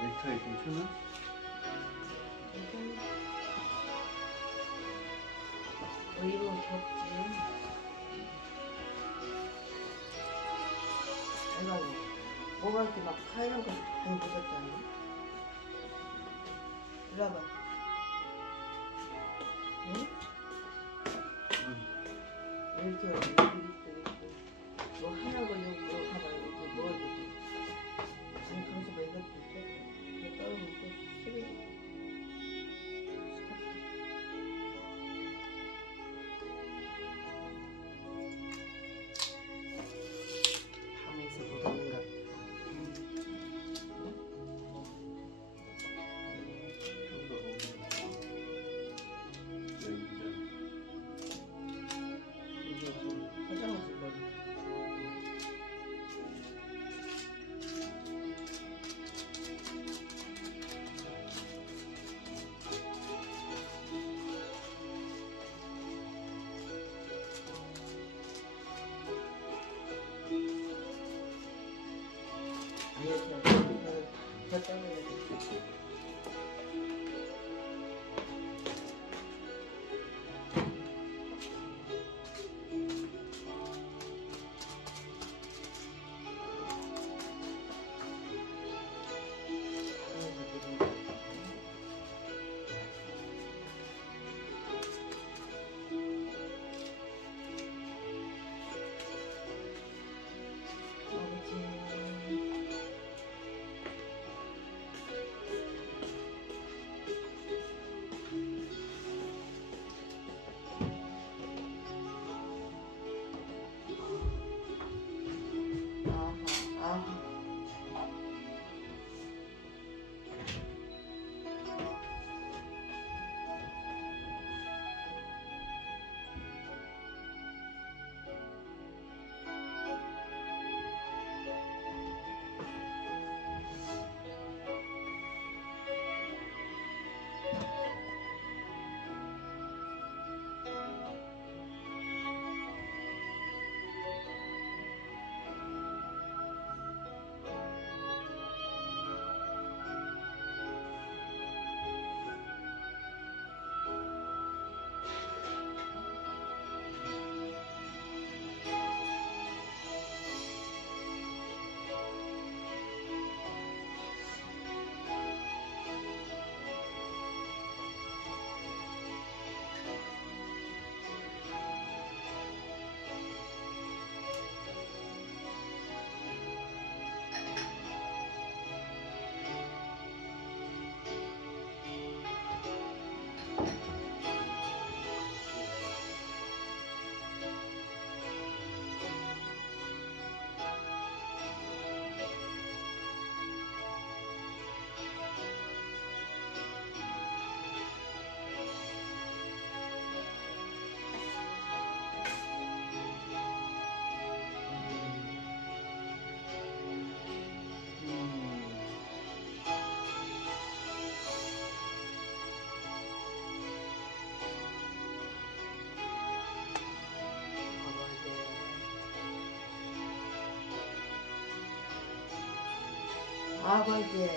넥타이 괜찮아? 이거 겹지. 내가 뭐가 이렇게 막 하얀 거 많이 묻었다니. 이리 와봐. 응? 이렇게 뭐 하얀 거 이거 봐봐. 이게 뭐가 이렇게. 아니 거기서 뭐 이것도 있죠? 이거 따로 또 쓰레기. 밤에서 묻었는가? 이게 좀 화장실 머리. 이렇게 더 떠내야 돼. 아버지.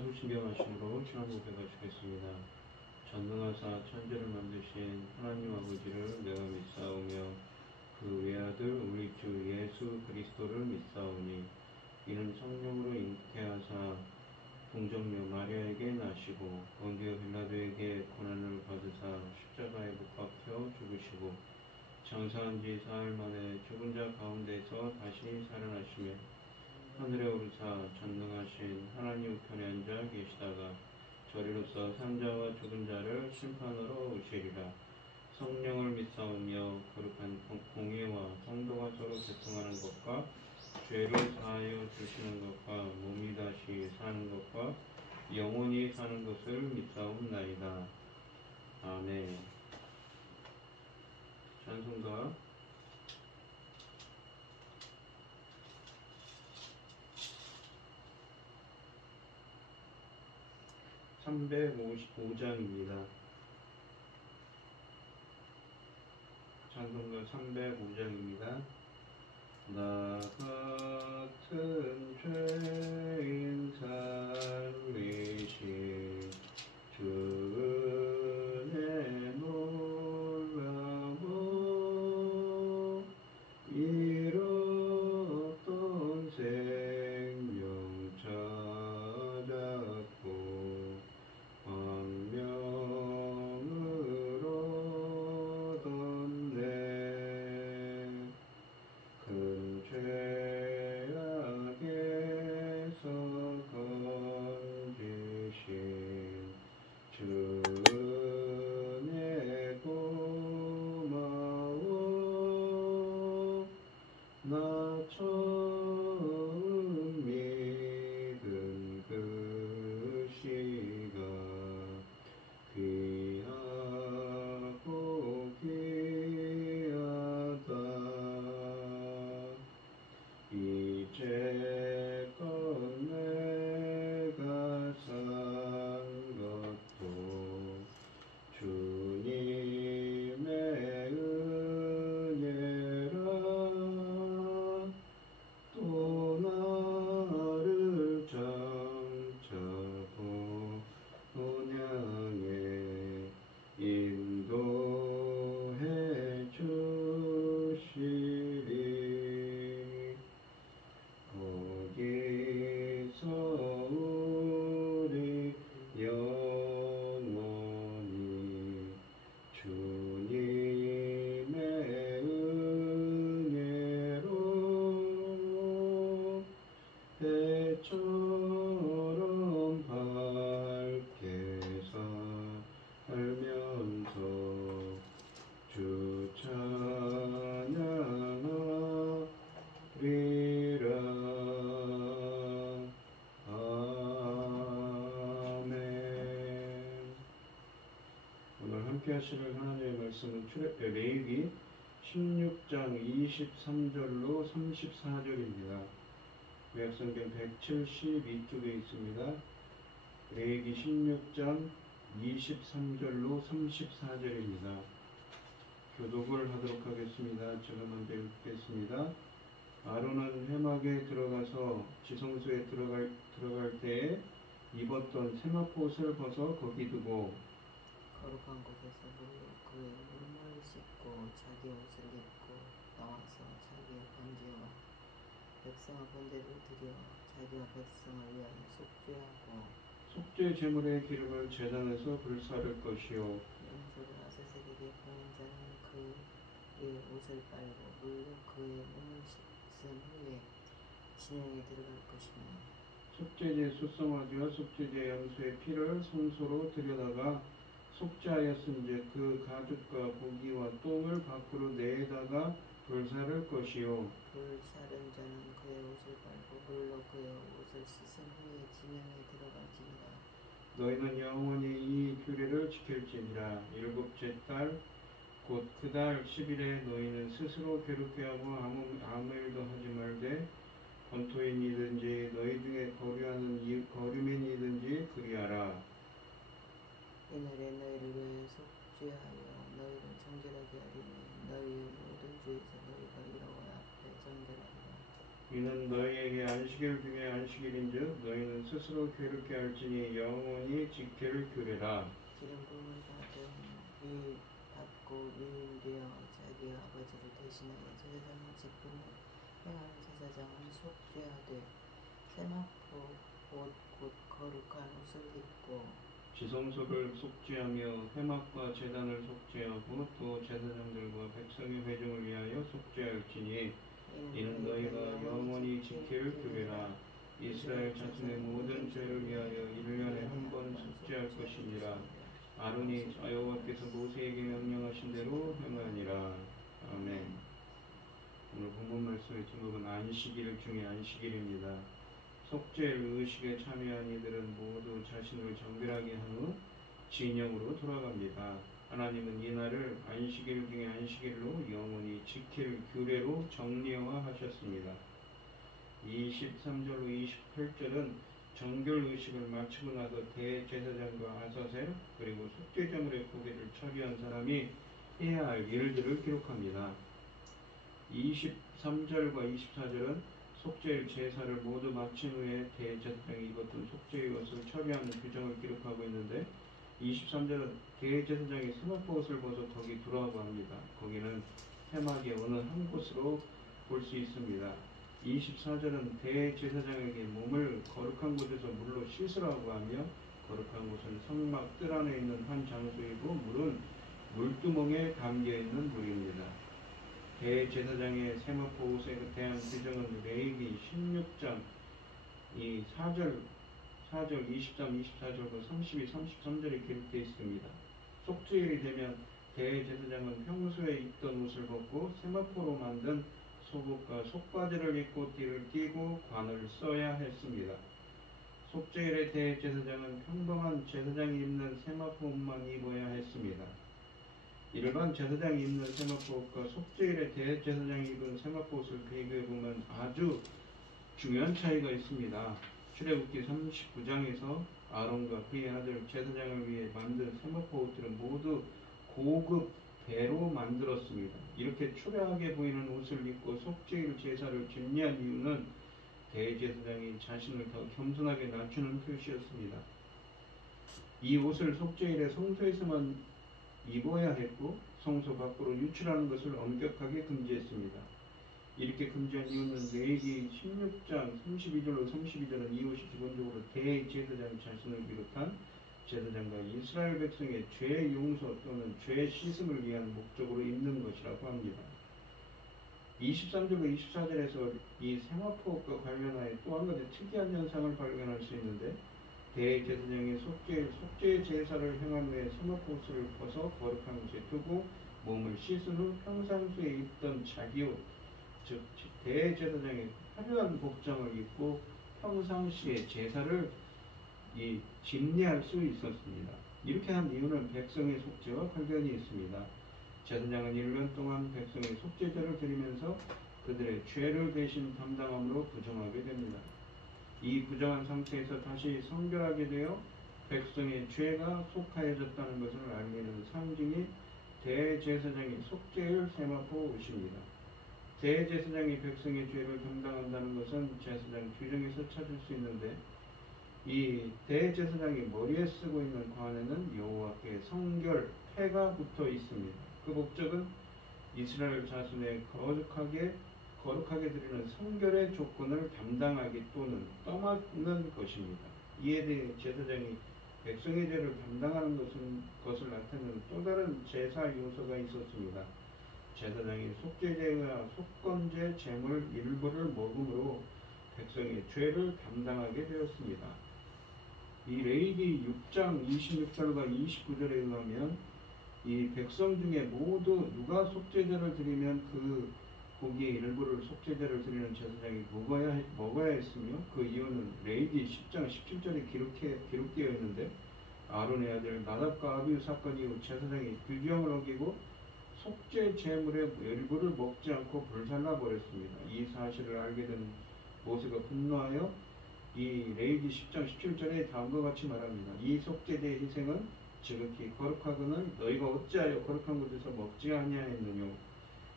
자존심경하심으로 친한 곳에 가시겠습니다. 전능하사 천지를 만드신 하나님 아버지를 내가 믿사오며 그 외아들 우리 주 예수 그리스도를 믿사오니 이는 성령으로 잉태하사 동정녀 마리아에게 나시고 본디오 빌라도에게 고난을 받으사 십자가에 못 박혀 죽으시고 장사한 지 사흘 만에 죽은 자 가운데서 다시 살아나시며 하늘에 오르사 전능하신 하나님 우편에 앉아 계시다가 저리로서 산자와 죽은 자를 심판으로 오시리라. 성령을 믿사오며 거룩한 공예와 성도가 서로 교통하는 것과 죄를 사하여 주시는 것과 몸이 다시 사는 것과 영원히 사는 것을 믿사옵나이다. 아멘. 찬송가 355장입니다. 찬송가 305장입니다. 나 같은 죄인 살리신 주 은혜 놀라워 잃었던 생명 찾았고 광명을 얻었네. 큰 죄악에서 건지신 주 은혜 고마워. 나 처음 믿은 그 시간 귀하고 귀하다. 이제껏 내가 산 것도 주님의 은혜라. 또 나를 장차 본향에 인도해 주시리. 거기서 우리 영원히 주님의 은혜로 배처럼 밝게 살면서 주 찬양하리라. 아멘. 오늘 함께 하실 하나님의 말씀은 레위기 16장 23절로 34절입니다. 구약성경 172쪽에 있습니다. 레위기 16장 23절로 34절입니다. 교독을 하도록 하겠습니다. 제가 먼저 읽겠습니다. 아론은 회막에 들어가서 지성소에 들어갈 때에 입었던 세마포옷을 벗어 거기 두고 거룩한 곳에서 물로 그의 무릎을 씻고 자기 옷을 입고 나와서 자기의 번제와 백성의 번제를 드려 자기와 백성을 위하여 속죄하고 속죄 제물의 기름을 제단에서 불사를 것이요 염소를 아사셀에게 보낸 자는 그의 옷을 빨고 물로 그의 몸을 씻은 후에 진영에 들어갈 것이며 속죄제 수송아지와 속죄제 염소의 피를 성소로 들여다가 속죄하였은즉 그 가죽과 고기와 똥을 밖으로 내다가 불사를 것이요 불사른 자는 그의 옷을 빨고 물로 그의 옷을 씻은 후에 진영에 들어갈지니라. 너희는 영원히 이 규례를 지킬지니라. 일곱째 달 곧 그 달 10일에 너희는 스스로 괴롭게 하고 아무 일도 하지 말되 권토인이든지 너희 중에 거류민이든지 그리하라. 이날에 너희를 위하여 속죄하여 너희를 정결하게 하리니 너희의 모든 죄에서 너희가 여호와 앞에 정결하리라. 이는 너희에게 안식일 중에 안식일인즉 너희는 스스로 괴롭게 할지니 영원히 지킬 규례라. 기름부음을 받고 유임되어 자기 아버지를 대신하여 제사장의 직분을 행하는 제사장은 속죄하되 세마포 곧 거룩한 옷을 입고 지성소를 속죄하며 회막과 제단을 속죄하고 또 제사장들과 백성의 회중을 위하여 속죄할지니 이는 너희가 영원히 지킬 규례라. 이스라엘 자손의 모든 죄를 위하여 1년에 한 번 속죄할 것이니라. 아론이 여호와께서 모세에게 명령하신 대로 행하니라. 아멘. 오늘 본문 말씀의 제목은 안식일 중에 안식일입니다. 속죄 의식에 참여한 이들은 모두 자신을 정결하게 한 후 진영으로 돌아갑니다. 하나님은 이 날을 안식일 중에 안식일로 영원히 지킬 규례로 정리화하셨습니다. 23절로 28절은 정결 의식을 마치고 나서 대제사장과 아사셀 그리고 속죄제물의 고기를 처리한 사람이 해야 할 일들을 기록합니다. 23절과 24절은 속죄일 제사를 모두 마친 후에 대제사장이 입었던 속죄의 옷을 처리하는 규정을 기록하고 있는데 23절은 대제사장이 세마포 옷을 벗어 거기 두라고 합니다. 거기는 회막의 어느 한 곳으로 볼 수 있습니다. 24절은 대제사장에게 몸을 거룩한 곳에서 물로 씻으라고 하며 거룩한 곳은 성막 뜰 안에 있는 한 장소이고 물은 물두멍에 담겨있는 물입니다. 대제사장의 세마포 옷에 대한 규정은 레위기 16장 이 4절 23, 24절과 32, 33절에 기록되어 있습니다. 속죄일이 되면 대제사장은 평소에 입던 옷을 벗고 세마포로 만든 속옷과 속바지를 입고 띠를 띠고 관을 써야 했습니다. 속죄일의 대제사장은 평범한 제사장이 입는 세마포 옷만 입어야 했습니다. 일반 제사장이 입는 세마포 옷과 속죄일의 대제사장이 입은 세마포 옷을 비교해보면 아주 중요한 차이가 있습니다. 출애굽기 39장에서 아론과 그의 아들 제사장을 위해 만든 세마포 옷들은 모두 고급 배로 만들었습니다. 이렇게 초라하게 보이는 옷을 입고 속죄일 제사를 준비한 이유는 대제사장이 자신을 더 겸손하게 낮추는 표시였습니다. 이 옷을 속죄일에 성소에서만 입어야 했고 성소 밖으로 유출하는 것을 엄격하게 금지했습니다. 이렇게 금지한 이유는 레위기 16장 32절로 32절은 이 옷이 기본적으로 대제사장 자신을 비롯한 제사장과 이스라엘 백성의 죄 용서 또는 죄 씻음을 위한 목적으로 입는 것이라고 합니다. 23절과 24절에서 이 세마포옷과 관련하여 또 한 가지 특이한 현상을 발견할 수 있는데 대제사장이 속죄 제사를 행한 후에 세마포옷을 벗어 거룩한 곳에 두고 몸을 씻은 후 평상시에 입던 자기 옷 즉 대제사장의 화려한 복장을 입고 평상시에 제사를 집례할 수 있었습니다. 이렇게 한 이유는 백성의 속죄와 관련이 있습니다. 제사장은 1년 동안 백성의 속죄제를 드리면서 그들의 죄를 대신 담당함으로 부정하게 됩니다. 이 부정한 상태에서 다시 성결하게 되어 백성의 죄가 속하여졌다는 것을 알리는 상징이 대제사장의 속죄일 세마포 옷입니다. 대제사장이 백성의 죄를 담당한다는 것은 제사장 규정에서 찾을 수 있는데 이 대제사장이 머리에 쓰고 있는 관에는 여호와께 성결 패가 붙어 있습니다. 그 목적은 이스라엘 자손의 거룩하게 드리는 성결의 조건을 담당하기 또는 떠맡는 것입니다. 이에 대해 제사장이 백성의 죄를 담당하는 것을 나타내는 또 다른 제사 요소가 있었습니다. 제사장이 속죄제와 속건제 제물 일부를 먹음으로 백성의 죄를 담당하게 되었습니다. 이 레위기 6장 26절과 29절에 의하면 이 백성 중에 모두 누가 속죄제를 드리면 그 고기의 일부를 속죄제를 드리는 제사장이 먹어야 했으며 그 이유는 레위기 10장 17절에 기록되어 있는데 아론의 아들 나답과 아비후 사건 이후 제사장이 규정을 어기고 속죄 제물의 일부를 먹지 않고 불살라 버렸습니다. 이 사실을 알게 된 모세가 분노하여 이 레위기 10장 17절에 다음과 같이 말합니다. 이 속죄제의 희생은 지극히 거룩하거늘 너희가 어찌하여 거룩한 곳에서 먹지 아니하였느뇨.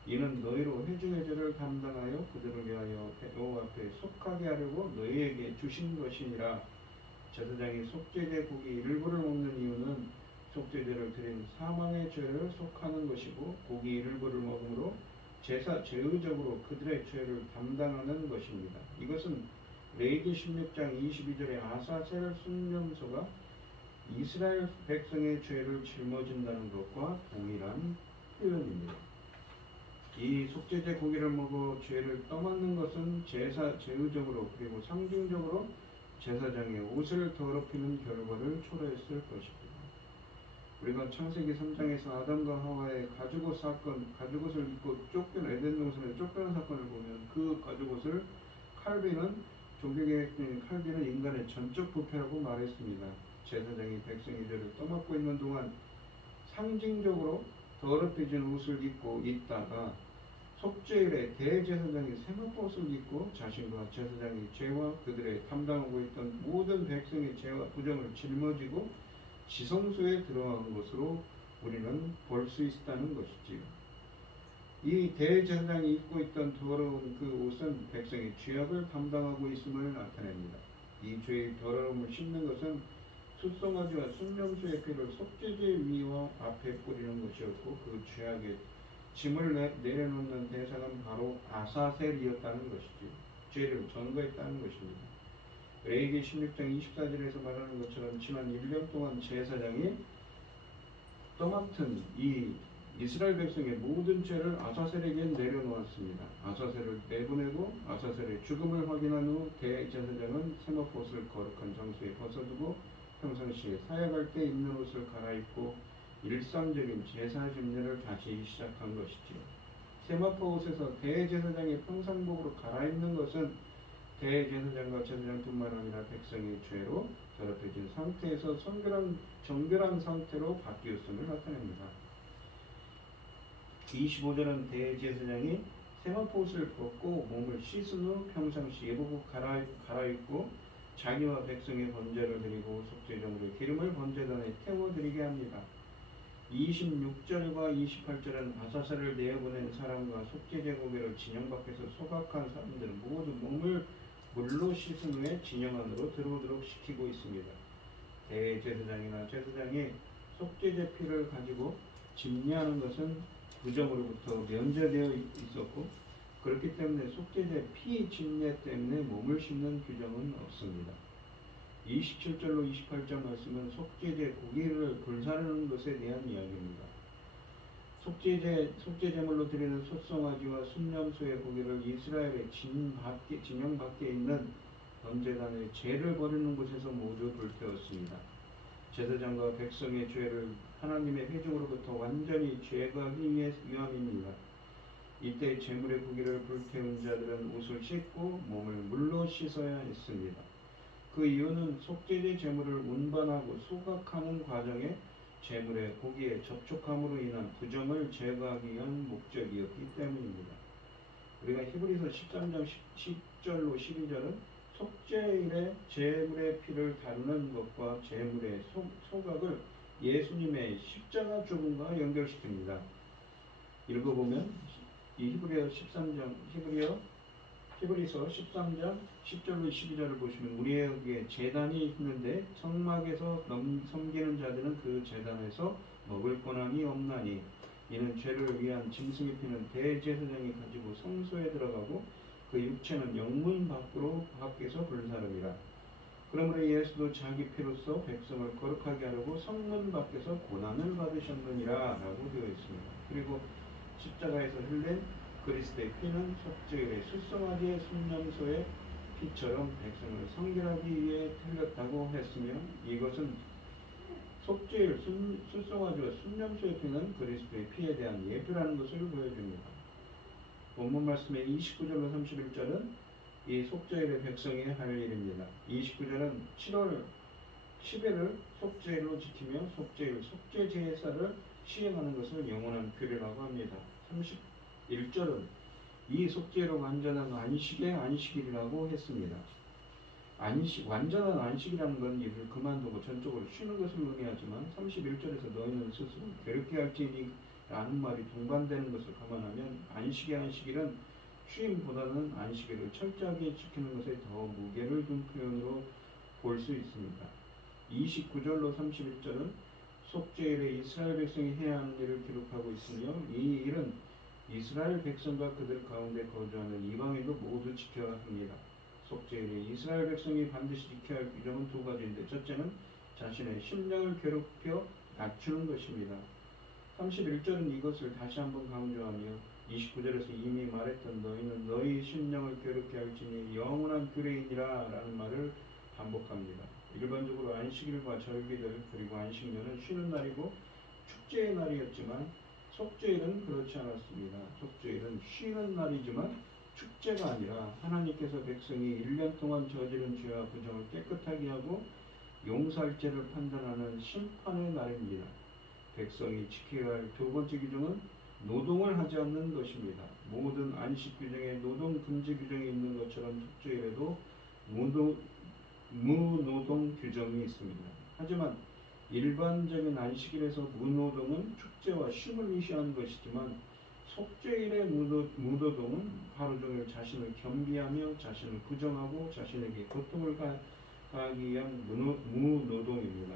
이 이는 너희로 회중의 죄를 담당하여 그들을 위하여 여호와 앞에 속하게 하려고 너희에게 주신 것이니라. 제사장이 속죄제 고기 일부를 먹는 이유는 속죄제를 드린 사망의 죄를 속하는 것이고, 고기 일부를 먹음으로 제의적으로 그들의 죄를 담당하는 것입니다. 이것은 레위기 16장 22절의 아사셀 순념소가 이스라엘 백성의 죄를 짊어진다는 것과 동일한 표현입니다. 이 속죄제 고기를 먹어 죄를 떠맡는 것은 제의적으로 그리고 상징적으로 제사장의 옷을 더럽히는 결과를 초래했을 것입니다. 우리가 창세기 3장에서 아담과 하와의 가죽옷을 입고 에덴 동산에 쫓겨난 사건을 보면, 그 가죽옷을 종교개혁자인 칼빈은 인간의 전적 부패라고 말했습니다. 제사장이 백성의 죄를 떠맡고 있는 동안 상징적으로 더럽혀진 옷을 입고 있다가 속죄일에 대제사장이 세마포옷을 입고 자신과 제사장의 죄와 그들의 담당하고 있던 모든 백성의 죄와 부정을 짊어지고 지성소에 들어간 것으로 우리는 볼 수 있다는 것이지요. 이 대제사장이 입고 있던 더러운 그 옷은 백성의 죄악을 담당하고 있음을 나타냅니다. 이 죄의 더러움을 씻는 것은 숫송아지와 순념소의 피를 속죄제 위와 앞에 뿌리는 것이었고, 그 죄악의 짐을 내려놓는 대상은 바로 아사셀이었다는 것이죠. 죄를 전거했다는 것입니다. 레위기 16장 24절에서 말하는 것처럼 지난 1년 동안 제사장이 떠맡은 이 이스라엘 백성의 모든 죄를 아사셀에게 내려놓았습니다. 아사셀을 내보내고 아사셀의 죽음을 확인한 후 대제사장은 세마포옷을 거룩한 장소에 벗어두고 평상시에 사역할 때 입는 옷을 갈아입고 일상적인 제사巡례를 다시 시작한 것이지요. 세마포옷에서 대제사장의 평상복으로 갈아입는 것은 대제사장과 제사장뿐만 아니라 백성의 죄로 더럽혀진 상태에서 정결한 상태로 바뀌었음을 나타냅니다. 25절은 대제사장이 세마포옷을 벗고 몸을 씻은 후 평상시 예복을 갈아입고 자기와 백성의 번제를 드리고 속죄제물의 기름을 번제단에 태워드리게 합니다. 26절과 28절은 아사셀을 내어보낸 사람과 속죄제 고기를 진영 밖에서 소각한 사람들은 모두 몸을 물로 씻은 후에 진영 안으로 들어오도록 시키고 있습니다. 대제사장이나 제사장이 속죄제 피를 가지고 집례하는 것은 부정으로부터 면제되어 있었고, 그렇기 때문에 속죄제 피 집례 때문에 몸을 씻는 규정은 없습니다. 27절로 28절 말씀은 속죄제 고기를 불사르는 것에 대한 이야기입니다. 속죄제물로 드리는 숫송아지와 순념소의 고기를 이스라엘의 진영 밖에 있는 번제단의 죄를 버리는 곳에서 모두 불태웠습니다. 제사장과 백성의 죄를 하나님의 회중으로부터 완전히 제거하기 위함입니다. 이때 제물의 고기를 불태운 자들은 옷을 씻고 몸을 물로 씻어야 했습니다. 그 이유는 속죄제 제물을 운반하고 소각하는 과정에 제물의 고기에 접촉함으로 인한 부정을 제거하기 위한 목적이었기 때문입니다. 우리가 히브리서 13장 10절로 12절은 속죄일에 제물의 피를 다루는 것과 제물의 소각을 예수님의 십자가 죽음과 연결시킵니다. 읽어보면 이 히브리서 13장 10절로 12절을 보시면, 우리에게 제단이 있는데 성막에서 섬기는 자들은 그 제단에서 먹을 권한이 없나니, 이는 죄를 위한 짐승의 피는 대제사장이 가지고 성소에 들어가고 그 육체는 영문 밖에서 불사릅니다. 그러므로 예수도 자기 피로써 백성을 거룩하게 하려고 성문 밖에서 고난을 받으셨느니라 라고 되어 있습니다. 그리고 십자가에서 흘린 그리스도의 피는 속죄일의 숫송아지의 순념소의 피처럼 백성을 성결하기 위해 흘렸다고 했으며, 이것은 속죄일 숫송아지와 순념소의 피는 그리스도의 피에 대한 예표라는 것을 보여줍니다. 본문 말씀의 29절로 31절은 이 속죄일의 백성이 할 일입니다. 29절은 7월 10일을 속죄일로 지키며 속죄 제사를 시행하는 것을 영원한 규례라고 합니다. 31절은 이 속죄로 완전한 안식의 안식일이라고 했습니다. 완전한 안식이라는 건 일을 그만두고 전적으로 쉬는 것을 의미하지만 31절에서 너희는 스스로 괴롭게 할지니 라는 말이 동반되는 것을 감안하면 안식의 안식일은 쉼보다는 안식일을 철저하게 지키는 것에 더 무게를 둔 표현으로 볼 수 있습니다. 29절로 31절은 속죄일에 이스라엘 백성이 해야 하는 일을 기록하고 있으며 이 일은 이스라엘 백성과 그들 가운데 거주하는 이방인도 모두 지켜야 합니다. 속죄일에 이스라엘 백성이 반드시 지켜야 할 규정은 두 가지인데 첫째는 자신의 심령을 괴롭혀 낮추는 것입니다. 31절은 이것을 다시 한번 강조하며 29절에서 이미 말했던 너희는 너희 심령을 괴롭게 할지니 영원한 규례이니라 라는 말을 반복합니다. 일반적으로 안식일과 절기들 그리고 안식년은 쉬는 날이고 축제의 날이었지만 속죄일은 그렇지 않았습니다. 속죄일은 쉬는 날이지만 축제가 아니라 하나님께서 백성이 1년 동안 저지른 죄와 부정을 깨끗하게 하고 용서할 죄를 판단하는 심판의 날입니다. 백성이 지켜야 할 두 번째 규정은 노동을 하지 않는 것입니다. 모든 안식 규정에 노동 금지 규정이 있는 것처럼 속죄일에도 무노동 규정이 있습니다. 하지만 일반적인 안식일에서 무노동은 축제와 쉼을 의시하는 것이지만 속죄일의 무노동은 하루 종일 자신을 겸비하며 자신을 부정하고 자신에게 고통을 가하기 위한 무노동입니다.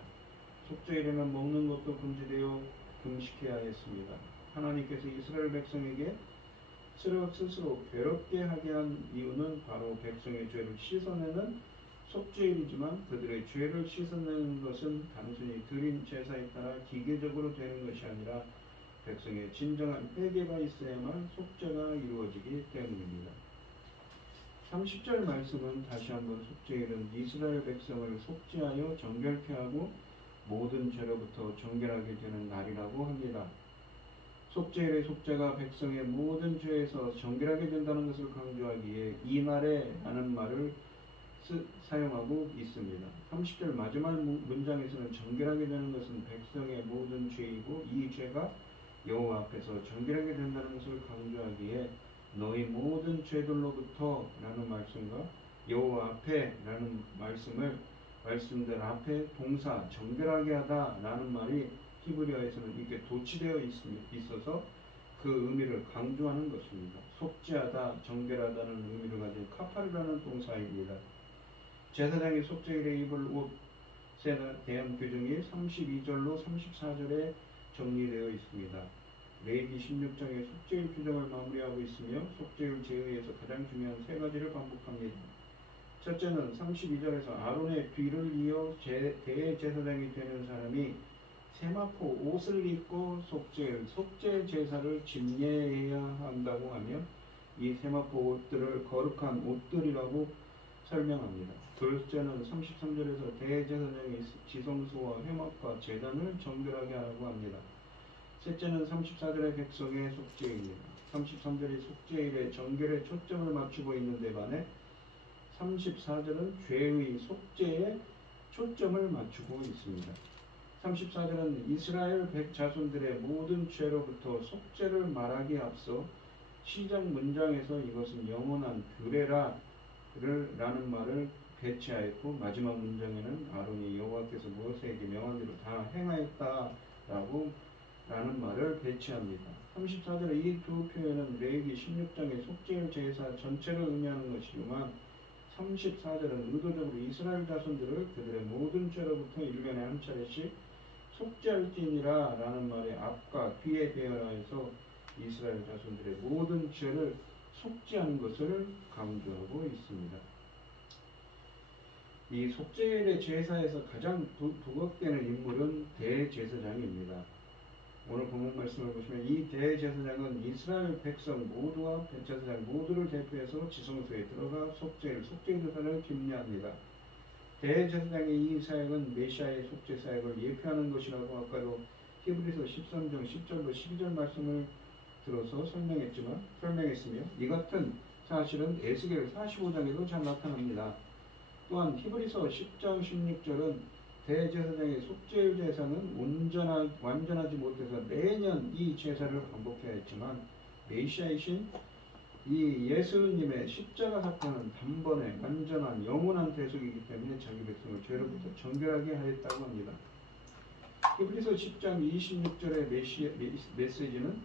속죄일에는 먹는 것도 금지되어 금식해야 했습니다. 하나님께서 이스라엘 백성에게 스스로 괴롭게 하게 한 이유는 바로 백성의 죄를 씻어내는 속죄일이지만 그들의 죄를 씻어내는 것은 단순히 드린 제사에 따라 기계적으로 되는 것이 아니라 백성의 진정한 회개가 있어야만 속죄가 이루어지기 때문입니다. 30절 말씀은 다시 한번 속죄일은 이스라엘 백성을 속죄하여 정결케 하고 모든 죄로부터 정결하게 되는 날이라고 합니다. 속죄일의 속죄가 백성의 모든 죄에서 정결하게 된다는 것을 강조하기에 이 날에 라는 말을 사용하고 있습니다. 30절 마지막 문장에서는 정결하게 되는 것은 백성의 모든 죄이고 이 죄가 여호와 앞에서 정결하게 된다는 것을 강조하기에 너희 모든 죄들로부터 라는 말씀과 여호와 앞에 라는 말씀들 앞에 동사 정결하게 하다 라는 말이 히브리어에서는 이렇게 도치되어 있어서 그 의미를 강조하는 것입니다. 속죄하다, 정결하다는 의미를 가진 카파르라는 동사입니다. 제사장이 속죄일에 입을 옷에 대한 규정이 32절로 34절에 정리되어 있습니다. 레위기 16장의 속죄일 규정을 마무리하고 있으며 속죄일 제의에서 가장 중요한 세 가지를 반복합니다. 첫째는 32절에서 아론의 뒤를 이어 대제사장이 되는 사람이 세마포 옷을 입고 속죄 제사를 집례해야 한다고 하며 이 세마포 옷들을 거룩한 옷들이라고 설명합니다. 둘째는 33절에서 대제사장이 지성소와 회막과 제단을 정결하게 하라고 합니다. 셋째는 34절의 백성의 속죄일입니다. 33절이 속죄일의 정결에 초점을 맞추고 있는데 반해 34절은 죄의 속죄에 초점을 맞추고 있습니다. 34절은 이스라엘 자손들의 모든 죄로부터 속죄를 말하기에 앞서 시작 문장에서 이것은 영원한 규례라 라는 말을 배치하였고 마지막 문장에는 아론이 여호와께서 모세에게 명한 대로 다 행하였다 라는 말을 배치합니다. 34절의 이 두 표현은 레위기 16장의 속죄일 제사 전체를 의미하는 것이지만 34절은 의도적으로 이스라엘 자손들을 그들의 모든 죄로부터 1년에 한 차례씩 속죄할지니라 라는 말의 앞과 뒤에 배열하여서 이스라엘 자손들의 모든 죄를 속죄하는 것을 강조하고 있습니다. 이 속죄일의 제사에서 가장 부각되는 인물은 대제사장입니다. 오늘 본문 말씀을 보시면 이 대제사장은 이스라엘 백성 모두와 제사장 모두를 대표해서 지성소에 들어가 속죄 제사를 집례합니다. 대제사장의 이 사역은 메시아의 속죄 사역을 예표하는 것이라고 아까도 히브리서 13장 10절로 12절 말씀을 들어서 설명했으며 이 같은 사실은 에스겔 45장에도 잘 나타납니다. 또한 히브리서 10장 16절은 대제사장의 속죄일 제사는 완전하지 못해서 매년 이 제사를 반복해야 했지만 메시아이신 이 예수님의 십자가 사건은 단번에 완전한 영원한 대속이기 때문에 자기 백성을 죄로부터 정결하게 하였다고 합니다. 히브리서 10장 26절의 메시지는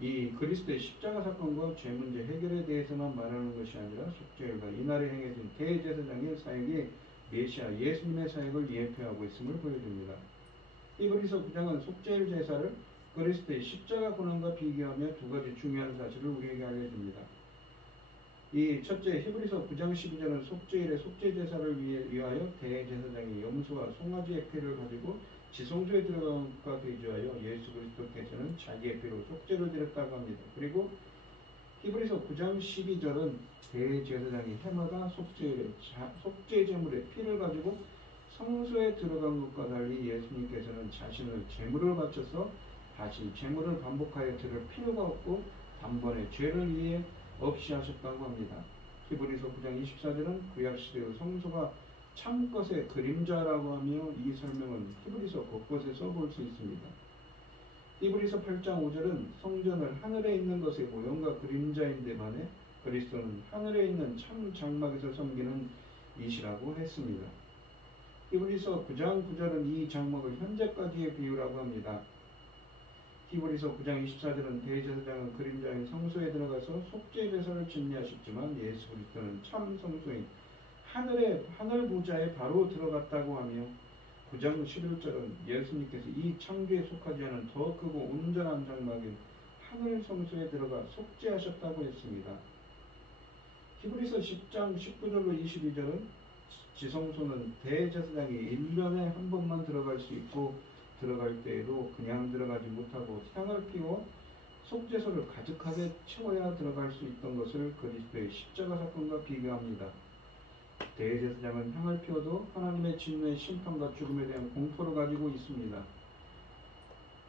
이 그리스도의 십자가 사건과 죄 문제 해결에 대해서만 말하는 것이 아니라 속죄일과 이날에 행해진 대제사장의 사역이 메시아 예수님의 사역을 예표하고 있음을 보여줍니다. 히브리서 9장은 속죄일 제사를 그리스도의 십자가 고난과 비교하며 두 가지 중요한 사실을 우리에게 알려줍니다. 이 첫째, 히브리서 9장 12절은 속죄일의 속죄 제사를 위하여 대제사장이 염소와 송아지의 피를 가지고 지성소에 들어간 것과 비교하여 예수 그리스도께서는 자기의 피로 속죄를 드렸다고 합니다. 그리고 히브리서 9장 12절은 대제사장이 해마다 속죄 제물의 피를 가지고 성소에 들어간 것과 달리 예수님께서는 자신을 제물을 바쳐서 다시 제물을 반복하여 드릴 필요가 없고 단번에 죄를 위해 없이 하셨다고 합니다. 히브리서 9장 24절은 구약시대의 성소가 참것의 그림자라고 하며 이 설명은 히브리서 곳곳에서 볼 수 있습니다. 히브리서 8장 5절은 성전을 하늘에 있는 것의 모형과 그림자인데 반해 그리스도는 하늘에 있는 참 장막에서 섬기는 이시라고 했습니다. 히브리서 9장 9절은 이 장막을 현재까지의 비유라고 합니다. 히브리서 9장 24절은 대제사장은 그림자인 성소에 들어가서 속죄 제사를 진리하셨지만 예수 그리스도는 참 성소인 하늘 보좌에 바로 들어갔다고 하며 9장 11절은 예수님께서 이 창조에 속하지 않은 더 크고 온전한 장막인 하늘 성소에 들어가 속죄하셨다고 했습니다. 히브리서 10장 19절로 22절은 지성소는 대제사장이 1년에 한 번만 들어갈 수 있고 들어갈 때에도 그냥 들어가지 못하고 향을 피워 속죄소를 가득하게 채워야 들어갈 수 있던 것을 그리스도의 십자가 사건과 비교합니다. 대제사장은 향을 피워도 하나님의 진노의 심판과 죽음에 대한 공포를 가지고 있습니다.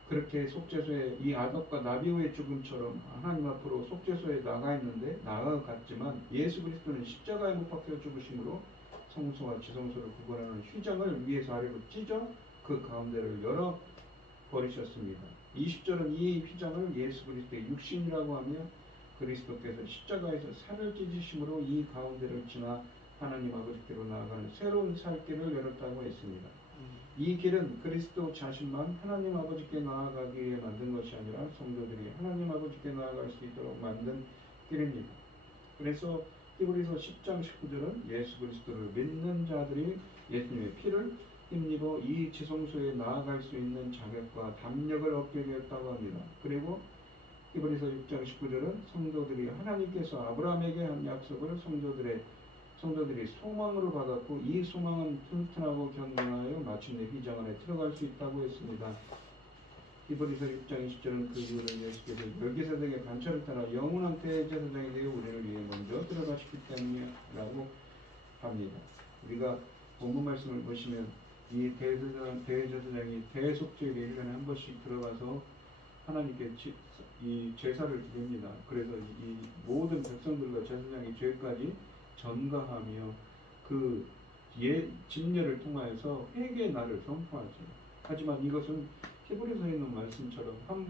그렇게 속죄소에 이 아덕과 나비오의 죽음처럼 하나님 앞으로 속죄소에 나아갔는데 나아갔지만 예수 그리스도는 십자가에 못 박혀 죽으심으로 성소와 지성소를 구분하는 휘장을 위에서 아래로 찢어 그 가운데를 열어 버리셨습니다. 20절은 이 휘장을 예수 그리스도의 육신이라고 하며 그리스도께서 십자가에서 살을 찢으심으로 이 가운데를 지나 하나님 아버지께로 나아가는 새로운 살 길을 열었다고 했습니다. 이 길은 그리스도 자신만 하나님 아버지께 나아가기 위해 만든 것이 아니라 성도들이 하나님 아버지께 나아갈 수 있도록 만든 길입니다. 그래서 히브리서 10장 19절은 예수 그리스도를 믿는 자들이 예수님의 피를 힘입어 이 지성소에 나아갈 수 있는 자격과 담력을 얻게 되었다고 합니다. 그리고 히브리서 6장 19절은 성도들이 하나님께서 아브라함에게 한 약속을 성도들이 소망으로 받았고 이 소망은 튼튼하고 견고하여 마침내 휘장 안에 들어갈 수 있다고 했습니다. 히브리서 6장 20절은 그 이유를 예수께서 멜기세덱의 관철을 따라 영원한 대제사장이 되어 우리를 위해 먼저 들어가셨기 때문이라고 합니다. 우리가 본문 말씀을 보시면 이 대제사장이 대속죄일에 1년에 한 번씩 들어가서 하나님께 이 제사를 드립니다. 그래서 이 모든 백성들과 제사장이 죄까지 전가하며 그 진례를 통하여서 회개의 날을 선포하죠. 하지만 이것은 히브리서에 있는 말씀처럼 한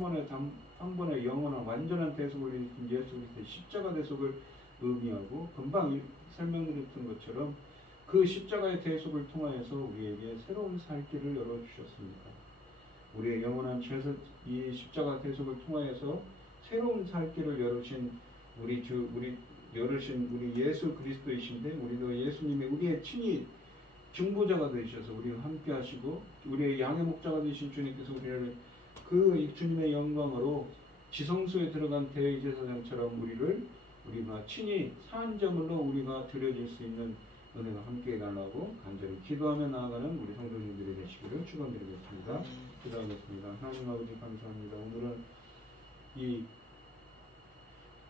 번의 영원한 완전한 대속을 일으킨 예수 그리스도의 십자가 대속을 의미하고 금방 설명드렸던 것처럼 그 십자가의 대속을 통하여서 우리에게 새로운 살 길을 열어주셨습니다. 우리의 영원한 이 십자가 대속을 통하여서 새로운 살 길을 열으신 우리 예수 그리스도이신데 우리도 예수님의 우리의 친히 중보자가 되셔서 우리와 함께 하시고 우리의 양의 목자가 되신 주님께서 우리를 그 주님의 영광으로 지성소에 들어간 대제사장처럼 우리가 친히 산제물로 우리가 드려질 수 있는 은혜가 함께 해달라고 간절히 기도하며 나아가는 우리 성도님들이 되시기를 축원드리겠습니다. 기도하겠습니다. 하나님 아버지 감사합니다. 오늘은 이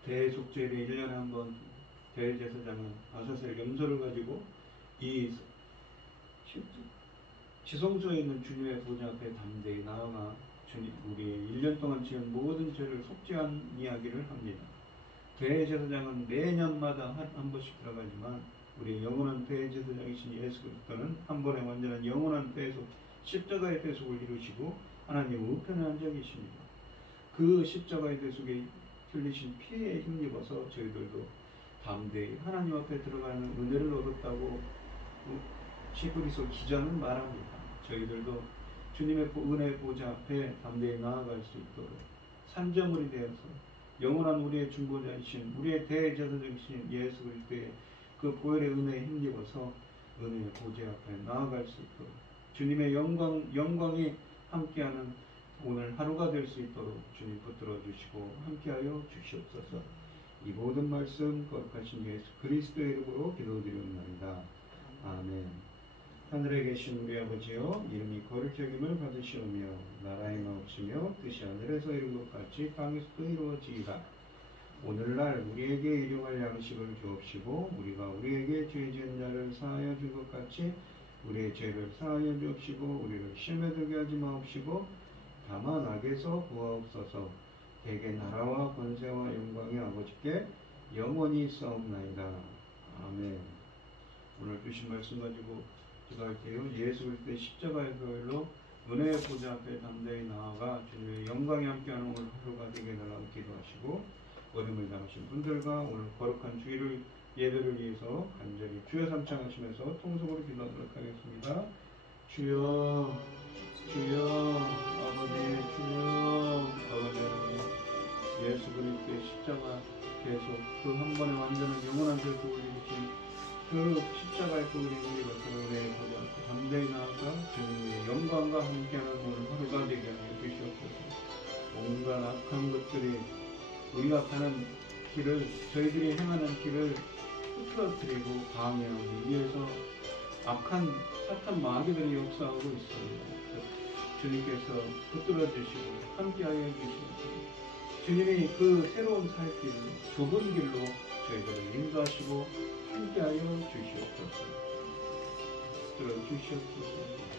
대속죄일에 1년에 한 번 대제사장은 아사셀 염소를 가지고 이 지성소에 있는 주님의 보좌 앞에 담대히 나아가 우리 1년 동안 지은 모든 죄를 속죄한 이야기를 합니다. 대제사장은 매년마다 한 번씩 들어가지만 우리 영원한 대제사장이신 예수 그리스도는 한 번의 완전한 영원한 대속 십자가의 대속을 이루시고 하나님 우편에 앉아 계십니다. 그 십자가의 대속에 흘리신 피에 힘입어서 저희들도 담대히 하나님 앞에 들어가는 은혜를 얻었다고 히브리서 기자는 말합니다. 저희들도 주님의 은혜의 보좌 앞에 담대히 나아갈 수 있도록 산자물이 되어서 영원한 우리의 중보자이신 우리의 대제사장이신 예수 그리스도의 그 보혈의 은혜에 힘입어서 은혜의 보좌 앞에 나아갈 수 있도록 주님의 영광이 함께하는 오늘 하루가 될 수 있도록 주님 붙들어 주시고 함께하여 주시옵소서. 이 모든 말씀 거룩하신 예수 그리스도의 이름으로 기도드리옵나이다. 아멘. 하늘에 계신 우리 아버지여, 이름이 거룩히 여김을 받으시오며 나라의 마옵시며 뜻이 하늘에서 이룬 것 같이 땅에서도 이루어지이다. 오늘날 우리에게 일용할 양식을 주옵시고 우리가 우리에게 죄 지은 자를 사하여 준 것 같이 우리의 죄를 사하여 주옵시고 우리를 시험에 들게 하지 마옵시고 다만 악에서 구하옵소서. 대개 나라와 권세와 영광이 아버지께 영원히 있사옵나이다. 아멘. 오늘 주신 말씀 가지고 기도할 때요, 예수 그리스도의 십자가의 보혈로 은혜의 보좌 앞에 담대히 나아가 주님의 영광이 함께하는 오늘 하루가 되게 달라고 기도하시고, 어려움을 당하신 분들과 오늘 거룩한 주일을 예배를 위해서 간절히 주여 삼창하시면서 통성으로 기도하도록 하겠습니다. 주여, 주여, 아버지, 주여, 아버지 하나님, 예수 그리스도의 십자가 계속 그 한 번에 완전한 영원한 결국을 이루신 그 십자가의 그 은혜로서 은혜의 보좌 앞에 담대히 나아가 주님의 영광과 함께하는 오늘 하루가 되게 하여 주시옵소서. 온갖 악한 것들이 우리가 가는 길을, 저희들이 행하는 길을 흐트러뜨리고 방해하기 위해서 악한 사탄 마귀들이 역사하고 있습니다. 주님께서 붙들어 주시고 함께하여 주시옵소서. 주님이 그 새로운 살 길, 좁은 길로 저희들을 인도하시고 함께하여 주시옵소서. 들어 주시옵소서.